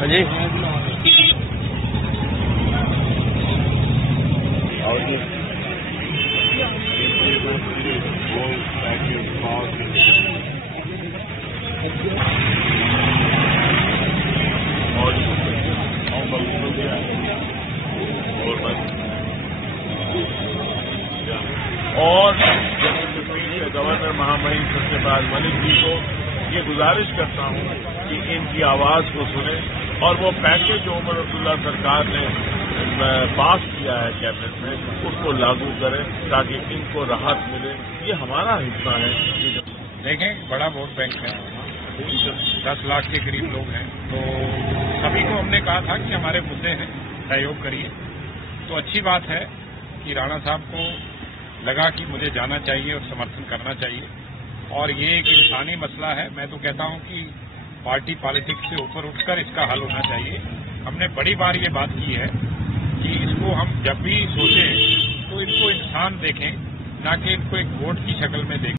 جی اور گورنر مہامہیم ستیہ ملک جی کو یہ گزارش کرتا ہوں کہ ان کی آواز کو سنیں اور وہ پیکج جو عمر عبداللہ سرکار نے پاس کیا ہے کیبنٹ میں اس کو لاگو کریں تاکہ ان کو راحت ملے. یہ ہمارا حصہ ہے. دیکھیں بڑا ووٹ بینک ہے, 10 لاکھ کے قریب لوگ ہیں, تو سبھی کو ہم نے کہا تھا کہ ہمارے مدعے ہیں سہیوگ کریے. تو اچھی بات ہے کہ رانا صاحب کو لگا کہ مجھے جانا چاہیے اور سمرتھن کرنا چاہیے, اور یہ ایک انسانی مسئلہ ہے. میں تو کہتا ہوں کہ پارٹی پالیٹکس سے اوپر اٹھ کر اس کا حل ہونا چاہیے. ہم نے بڑی بار یہ بات کی ہے کہ اس کو ہم جب بھی سوچیں تو ان کو انسان دیکھیں, نہ کہ ان کو ایک ووٹ کی شکل میں دیکھیں.